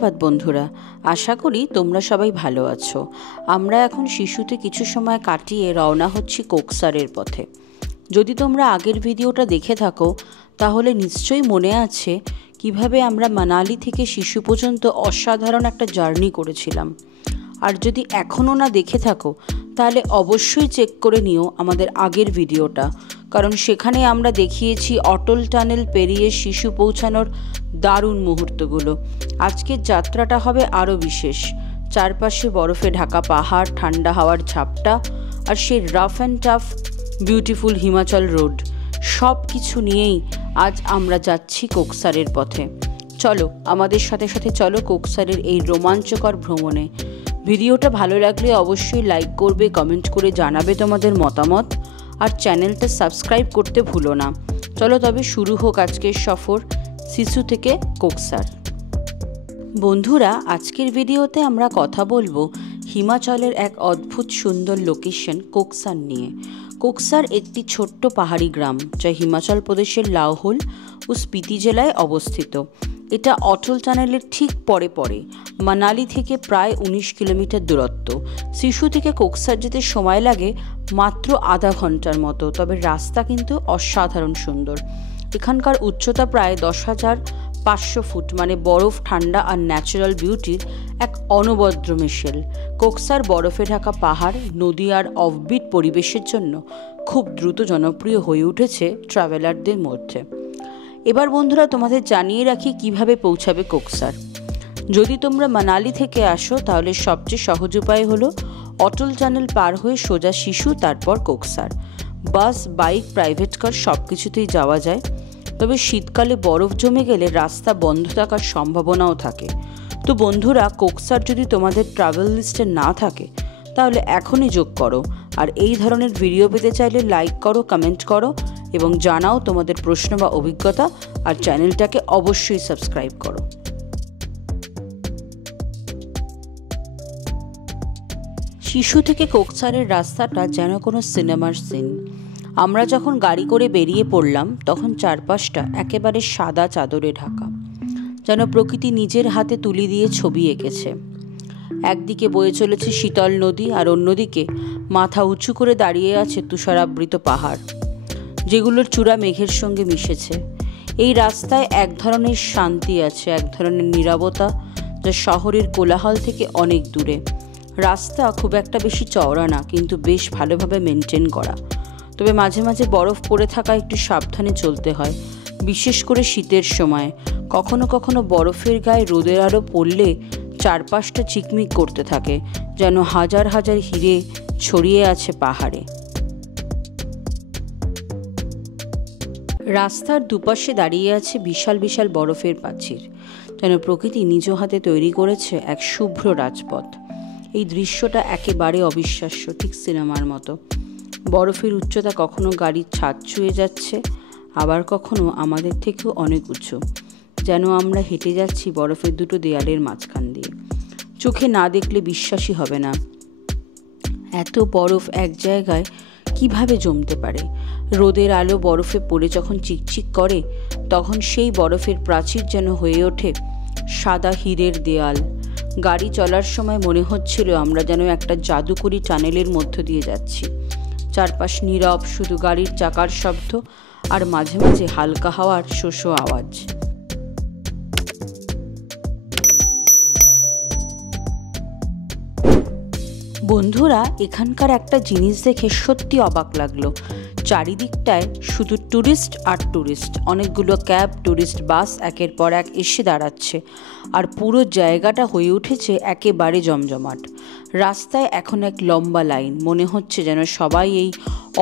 সুপ্রভাত বন্ধুরা, আশা করি তোমরা সবাই ভালো আছো। আমরা এখন শিশুতে কিছু সময় কাটিয়ে রওনা হচ্ছি কোকসারের পথে। যদি তোমরা আগের ভিডিওটা দেখে থাকো তাহলে নিশ্চয়ই মনে আছে কিভাবে আমরা মানালি থেকে শিশু পর্যন্ত অসাধারণ একটা জার্নি করেছিলাম। আর যদি এখনও না দেখে থাকো তাহলে অবশ্যই চেক করে নিও আমাদের আগের ভিডিওটা, কারণ সেখানে আমরা দেখিয়েছি অটল টানেল পেরিয়ে শিশু পৌঁছানোর দারুণ মুহূর্তগুলো। আজকের যাত্রাটা হবে আরও বিশেষ। চারপাশে বরফে ঢাকা পাহাড়, ঠান্ডা হাওয়ার ঝাপটা আর সেই rough and tough beautiful Himachal road, সব কিছু নিয়েই আজ আমরা যাচ্ছি কোকসারের পথে। চলো আমাদের সাথে সাথে চলো কোকসারের এই রোমাঞ্চকর ভ্রমণে। ভিডিওটা ভালো লাগলে অবশ্যই লাইক করবে, কমেন্ট করে জানাবে তোমাদের মতামত, আর চ্যানেলটা সাবস্ক্রাইব করতে ভুলো না। চলো তবে শুরু হোক আজকের সফর শিশু থেকে কোকসার। বন্ধুরা, আজকের ভিডিওতে আমরা কথা বলবো হিমাচলের এক অদ্ভুত সুন্দর লোকেশন কোকসার নিয়ে। কোকসার একটি ছোট্ট পাহাড়ি গ্রাম যা হিমাচল প্রদেশের লাহোল ও স্পিতি জেলায় অবস্থিত। এটা অটল টানেলের ঠিক পরে মানালি থেকে প্রায় 19 কিলোমিটার দূরত্ব। শিশু থেকে কোকসার যেতে সময় লাগে মাত্র আধা ঘন্টার মতো, তবে রাস্তা কিন্তু অসাধারণ সুন্দর। এখানকার উচ্চতা প্রায় 10,500 ফুট, মানে বরফ, ঠান্ডা আর ন্যাচারাল বিউটির এক অনবদ্য মিশেল। কোকসার বরফে ঢাকা পাহাড়, নদী আর অফবিট পরিবেশের জন্য খুব দ্রুত জনপ্রিয় হয়ে উঠেছে ট্রাভেলারদের মধ্যে। এবার বন্ধুরা তোমাদের জানিয়ে রাখি কিভাবে পৌঁছাবে কোকসার। যদি তোমরা মানালি থেকে আসো তাহলে সবচেয়ে সহজ উপায় হলো অটল টানেল পার হয়ে সোজা শিশু, তারপর কোকসার। বাস, বাইক, প্রাইভেট কার সব কিছুতেই যাওয়া যায়, তবে শীতকালে বরফ জমে গেলে রাস্তা বন্ধ থাকার সম্ভাবনাও থাকে। তো বন্ধুরা, কোকসার যদি তোমাদের ট্রাভেল লিস্টে না থাকে তাহলে এখনই যোগ করো। আর এই ধরনের ভিডিও পেতে চাইলে লাইক করো, কমেন্ট করো এবং জানাও তোমাদের প্রশ্ন বা অভিজ্ঞতা, আর চ্যানেলটাকে অবশ্যই সাবস্ক্রাইব করো। শিশু থেকে কোকসারের রাস্তাটা যেন কোনো সিনেমার সিন। আমরা যখন গাড়ি করে বেরিয়ে পড়লাম তখন চারপাশটা একেবারে সাদা চাদরে ঢাকা, যেন প্রকৃতি নিজের হাতে তুলি দিয়ে ছবি এঁকেছে। একদিকে বয়ে চলেছে শীতল নদী আর অন্যদিকে মাথা উঁচু করে দাঁড়িয়ে আছে তুষারাবৃত পাহাড়, যেগুলোর চূড়া মেঘের সঙ্গে মিশেছে। এই রাস্তায় এক ধরনের শান্তি আছে, এক ধরনের নীরবতা, যা শহরের কোলাহল থেকে অনেক দূরে। রাস্তা খুব একটা বেশি চওড়া না, কিন্তু বেশ ভালোভাবে মেনটেন করা। তবে মাঝে মাঝে বরফ পড়ে থাকা একটু সাবধানে চলতে হয়, বিশেষ করে শীতের সময়। কখনো কখনো বরফের গায়ে রোদের আলো পড়লে চারপাশটা চিকমিক করতে থাকে, যেন হাজার হাজার হিরে ছড়িয়ে আছে পাহাড়ে। রাস্তার দুপাশে দাঁড়িয়ে আছে বিশাল বিশাল বরফের প্রাচীর, যেন প্রকৃতি নিজ হাতে তৈরি করেছে এক শুভ্র রাজপথ। এই দৃশ্যটা একেবারে অবিশ্বাস্য, ঠিক সিনেমার মতো। বরফের উচ্চতা কখনো গাড়ির ছাদ ছুঁয়ে যাচ্ছে, আবার কখনো আমাদের থেকেও অনেক উঁচু, যেন আমরা হেঁটে যাচ্ছি বরফের দুটো দেয়ালের মাঝখান দিয়ে। চোখে না দেখলে বিশ্বাসই হবে না এত বরফ এক জায়গায় কিভাবে জমতে পারে। রোদের আলো বরফে পড়ে যখন চিকচিক করে তখন সেই বরফের প্রাচীর যেন হয়ে ওঠে সাদা হীরের দেয়াল। গাড়ি চলার সময় মনে হচ্ছিল আমরা যেন একটা জাদুকরি টানেলের মধ্য দিয়ে যাচ্ছি। চারপাশ নীরব, শুধু গাড়ির চাকার শব্দ আর মাঝে মাঝে হালকা হাওয়ার শোষো আওয়াজ। বন্ধুরা, এখানকার একটা জিনিস দেখে সত্যি অবাক লাগলো। চারিদিকটায় শুধু ট্যুরিস্ট আর ট্যুরিস্ট। অনেকগুলো ক্যাব, ট্যুরিস্ট বাস একের পর এক এসে দাঁড়াচ্ছে, আর পুরো জায়গাটা হয়ে উঠেছে একেবারে জমজমাট। রাস্তায় এখন এক লম্বা লাইন, মনে হচ্ছে যেন সবাই এই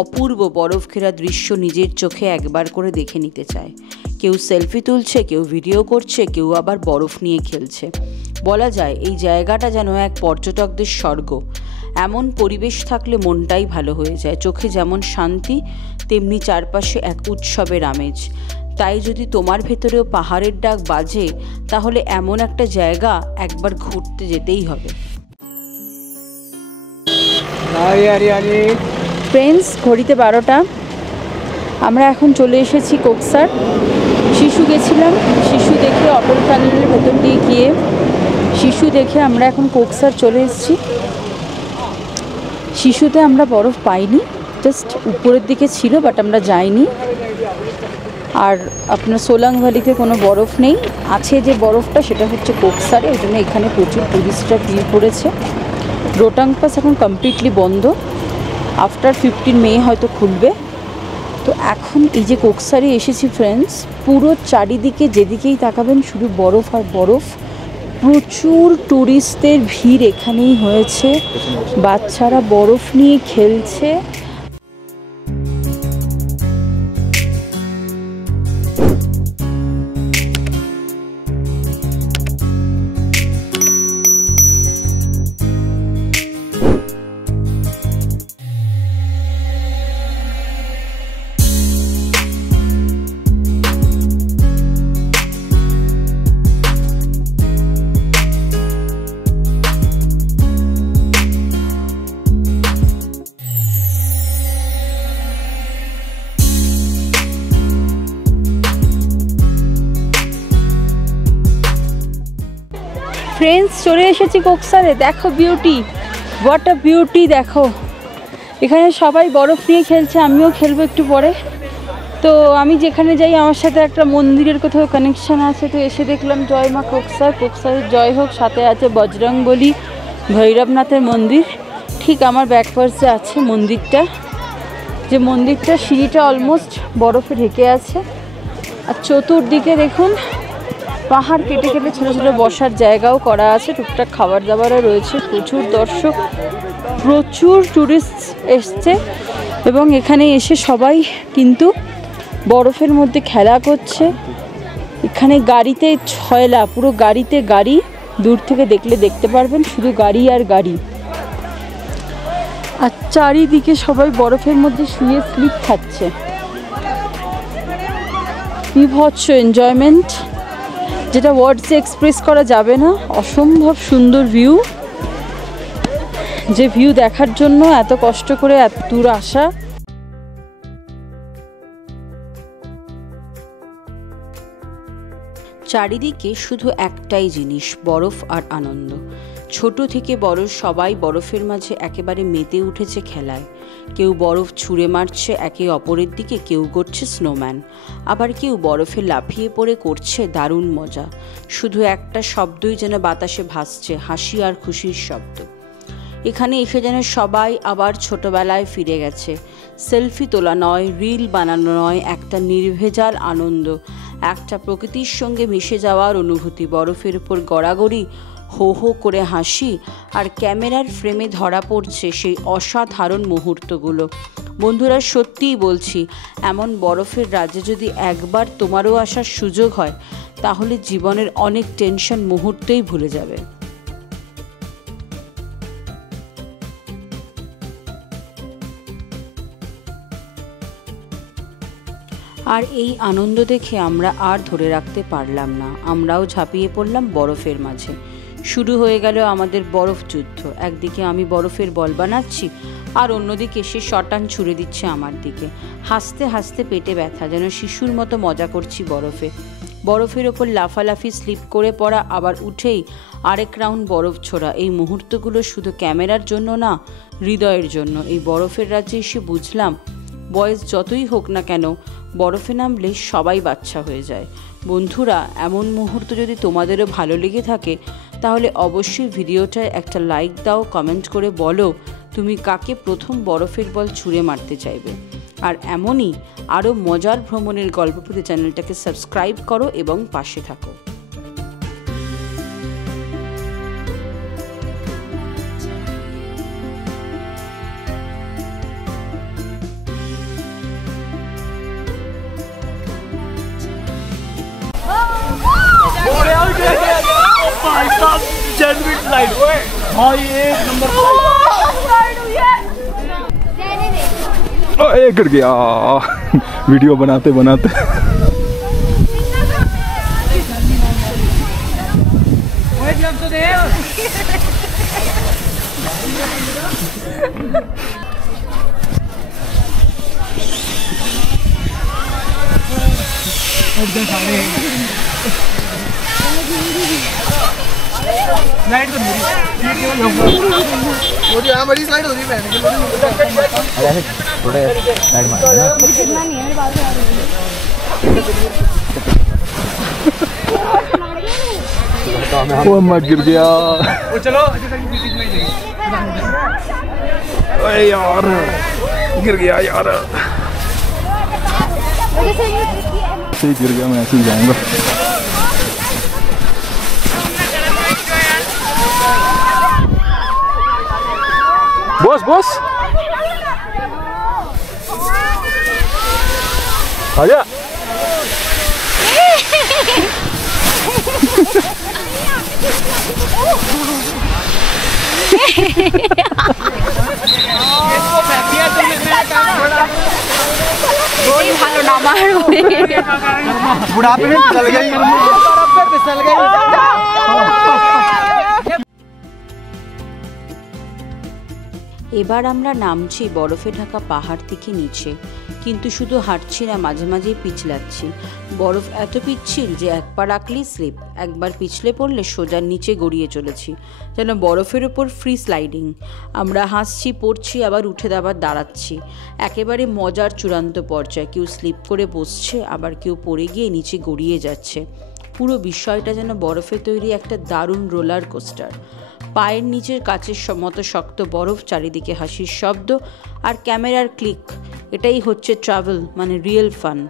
অপূর্ব বরফ ঘেরা দৃশ্য নিজের চোখে একবার করে দেখে নিতে চায়। কেউ সেলফি তুলছে, কেউ ভিডিও করছে, কেউ আবার বরফ নিয়ে খেলছে। বলা যায় এই জায়গাটা যেন এক পর্যটকদের স্বর্গ। এমন পরিবেশ থাকলে মনটাই ভালো হয়ে যায়। চোখে যেমন শান্তি, তেমনি চারপাশে এক উৎসবের আমেজ। তাই যদি তোমার ভেতরেও পাহাড়ের ডাক বাজে তাহলে এমন একটা জায়গা একবার ঘুরতে যেতেই হবে। ফ্রেন্ডস, ঘড়িতে 12টা। আমরা এখন চলে এসেছি কোকসার। শিশু গেছিলাম, শিশু দেখে অটল টানেলের ভেতর দিয়ে গিয়ে শিশু দেখে আমরা এখন কোকসার চলে এসেছি। শিশুতে আমরা বরফ পাইনি, জাস্ট উপরের দিকে ছিল, বাট আমরা যাইনি। আর আপনার সোলাং ভ্যালিতে কোনো বরফ নেই, আছে যে বরফটা সেটা হচ্ছে কোকসারে, ওই জন্য এখানে প্রচুর টুরিস্টরা ভিড় করেছে। রোটাং পাস এখন কমপ্লিটলি বন্ধ, আফটার 15 মে হয়তো খুলবে। তো এখন এই যে কোকসারে এসেছি ফ্রেন্ডস, পুরো চারিদিকে যেদিকেই তাকাবেন শুধু বরফ আর বরফ। প্রচুর টুরিস্টদের ভিড় এখানেই হয়েছে, বাচ্চারা বরফ নিয়ে খেলছে। ফ্রেন্ডস চলে এসেছি কোকসারে, দেখো বিউটি, হোয়াট আ বিউটি। দেখো এখানে সবাই বরফ নিয়ে খেলছে, আমিও খেলবো একটু পরে। তো আমি যেখানে যাই আমার সাথে একটা মন্দিরের কোথাও কানেকশান আছে, তো এসে দেখলাম জয় মা কোকসার, কোকসারের জয় হোক। সাথে আছে বজরংবলী, ভৈরবনাথের মন্দির। ঠিক আমার ব্যাক পার্সে আছে মন্দিরটা, যে মন্দিরটা সিঁড়িটা অলমোস্ট বরফে ঢেকে আছে। আর চতুর্দিকে দেখুন পাহাড় কেটে কেটে ছোটো ছোটো বসার জায়গাও করা আছে, টুকটাক খাবার দাবারও রয়েছে। প্রচুর দর্শক, প্রচুর টুরিস্ট এসছে এবং এখানে এসে সবাই কিন্তু বরফের মধ্যে খেলা করছে। এখানে গাড়িতে ছয়লা, পুরো গাড়িতে গাড়ি, দূর থেকে দেখলে দেখতে পারবেন শুধু গাড়ি আর গাড়ি। আর চারিদিকে সবাই বরফের মধ্যে শুয়ে স্লিপ খাচ্ছে। বিভৎস এনজয়মেন্ট, যেটা ওয়ার্ডসে এক্সপ্রেস করা যাবে না। অসম্ভব সুন্দর ভিউ, যে ভিউ দেখার জন্য এত কষ্ট করে এত দূর আসা। চারিদিকে শুধু একটাই জিনিস, বরফ আর আনন্দ। ছোট থেকে বড় সবাই বরফের মাঝে একেবারে মেতে উঠেছে খেলায়। কেউ বরফ ছুঁড়ে মারছে একে অপরের দিকে, কেউ করছে স্নোম্যান, আবার কেউ বরফে লাফিয়ে পড়ে করছে দারুণ মজা। শুধু একটা শব্দই যেন বাতাসে ভাসছে, হাসি আর খুশির শব্দ। এখানে এসে যেন সবাই আবার ছোটবেলায় ফিরে গেছে। সেলফি তোলা নয়, রিল বানানো নয়, একটা নির্ভেজাল আনন্দ, একটা প্রকৃতির সঙ্গে মিশে যাওয়ার অনুভূতি। বরফের উপর গড়াগড়ি, হো হো করে হাসি, আর ক্যামেরার ফ্রেমে ধরা পড়ছে সেই অসাধারণ মুহূর্তগুলো। বন্ধুরা সত্যিই বলছি, এমন বরফের রাজ্যে যদি একবার তোমারও আসার সুযোগ হয়, তাহলে জীবনের অনেক টেনশন মুহূর্তেই ভুলে যাবে। আর এই আনন্দ দেখে আমরা আর ধরে রাখতে পারলাম না, আমরাও ঝাঁপিয়ে পড়লাম বরফের মাঝে। শুরু হয়ে গেল আমাদের বরফ যুদ্ধ। একদিকে আমি বরফের বল বানাচ্ছি, আর অন্যদিকে সে শটান ছুঁড়ে দিচ্ছে আমার দিকে। হাসতে হাসতে পেটে ব্যথা, যেন শিশুর মতো মজা করছি বরফে। বরফের ওপর লাফালাফি, স্লিপ করে পড়া, আবার উঠেই আরেক রাউন্ড বরফ ছোড়া। এই মুহূর্তগুলো শুধু ক্যামেরার জন্য না, হৃদয়ের জন্য। এই বরফের রাজ্যে এসে বুঝলাম, বয়স যতই হোক না কেন, বরফে নামলে সবাই বাচ্চা হয়ে যায়। বন্ধুরা, এমন মুহূর্ত যদি তোমাদেরও ভালো লেগে থাকে, তাহলে অবশ্যই ভিডিওটায় একটা লাইক দাও, কমেন্ট করে বলো তুমি কাকে প্রথম বরফের বল ছুঁড়ে মারতে চাইবে। আর এমনই আরও মজার ভ্রমণের গল্প পেতে চ্যানেলটাকে সাবস্ক্রাইব করো এবং পাশে থাকো। गिर गया वीडियो बनाते बनाते। वो मैं गिर गया। अरे यार गिर गया यार, ऐसे ही गिर गया, मैं ऐसे ही जाऊंगा। बॉस बॉस आजा। ভালো না আমার बुढ़ापे में फिसल गई, फिसल गई। এবার আমরা নামছি বরফে ঢাকা পাহাড় থেকে নিচে, কিন্তু শুধু হাঁটছি না, মাঝে মাঝেই পিছলাচ্ছি। বরফ এত পিচ্ছিল যে এক পা রাখলেই স্লিপ, একবার পিছলে পড়লে সোজার নিচে গড়িয়ে চলেছি, যেন বরফের ওপর ফ্রি স্লাইডিং। আমরা হাসছি, পড়ছি, আবার উঠে আবার দাঁড়াচ্ছি। একেবারে মজার চূড়ান্ত পর্যায়ে। কেউ স্লিপ করে বসছে, আবার কেউ পড়ে গিয়ে নিচে গড়িয়ে যাচ্ছে। পুরো বিষয়টা যেন বরফে তৈরি একটা দারুণ রোলার কোস্টার। পায়ের নিচের কাচের মতো শক্ত বরফ, চারিদিকে হাসির শব্দ আর ক্যামেরার ক্লিক। এটাই হচ্ছে ট্রাভেল, মানে রিয়েল ফান।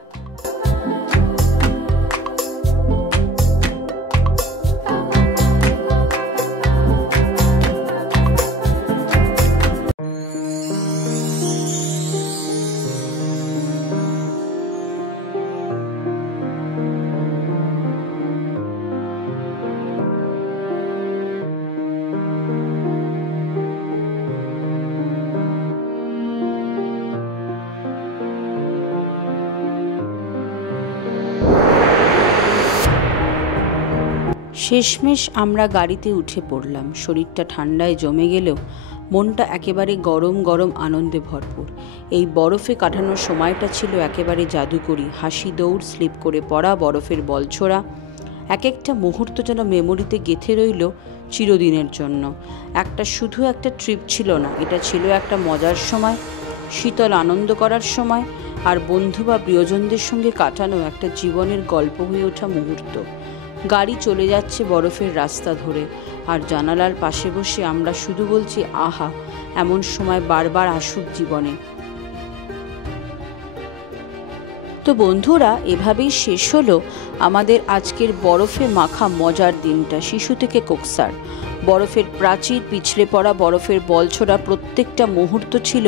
শেষমেশ আমরা গাড়িতে উঠে পড়লাম। শরীরটা ঠান্ডায় জমে গেলেও মনটা একেবারে গরম গরম আনন্দে ভরপুর। এই বরফে কাটানোর সময়টা ছিল একেবারে জাদুকরী। হাসি, দৌড়, স্লিপ করে পড়া, বরফের বল ছোড়া, এক একটা মুহূর্ত যেন মেমোরিতে গেঁথে রইল চিরদিনের জন্য। শুধু একটা ট্রিপ ছিল না, এটা ছিল একটা মজার সময়, শীতল আনন্দ করার সময়, আর বন্ধু বা প্রিয়জনদের সঙ্গে কাটানো একটা জীবনের গল্প হয়ে ওঠা মুহূর্ত। গাড়ি চলে যাচ্ছে বরফের রাস্তা ধরে, আর জানালার পাশে বসে আমরা শুধু বলছি, আহা, এমন সময় বারবার আসুক জীবনে। তো বন্ধুরা, এভাবেই শেষ হলো আমাদের আজকের বরফে মাখা মজার দিনটা। শিশু থেকে কোকসার, বরফের প্রাচীর, পিছলে পড়া, বরফের বল ছোড়া, প্রত্যেকটা মুহূর্ত ছিল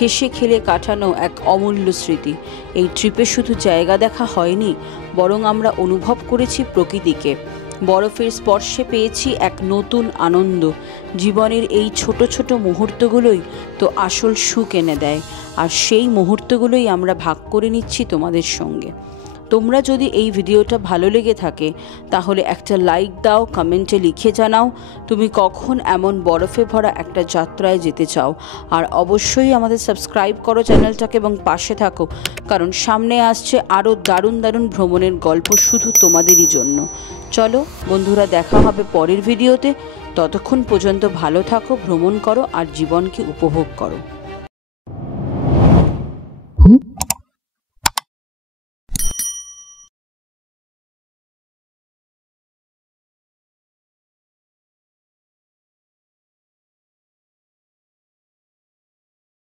হেসে খেলে কাটানো এক অমূল্য স্মৃতি। এই ট্রিপে শুধু জায়গা দেখা হয়নি, বরং আমরা অনুভব করেছি প্রকৃতিকে। বরফের স্পর্শে পেয়েছি এক নতুন আনন্দ। জীবনের এই ছোট ছোট মুহূর্তগুলোই তো আসল সুখ এনে দেয়, আর সেই মুহূর্তগুলোই আমরা ভাগ করে নিচ্ছি তোমাদের সঙ্গে। তোমরা যদি এই ভিডিওটা ভালো লেগে থাকে তাহলে একটা লাইক দাও, কমেন্টে লিখে জানাও তুমি কখন এমন বরফে ভরা একটা যাত্রায় যেতে চাও। আর অবশ্যই আমাদের সাবস্ক্রাইব করো চ্যানেলটাকে এবং পাশে থাকো, কারণ সামনে আসছে আরও দারুণ দারুণ ভ্রমণের গল্প শুধু তোমাদেরই জন্য। চলো বন্ধুরা, দেখা হবে পরের ভিডিওতে। ততক্ষণ পর্যন্ত ভালো থাকো, ভ্রমণ করো আর জীবনকে উপভোগ করো।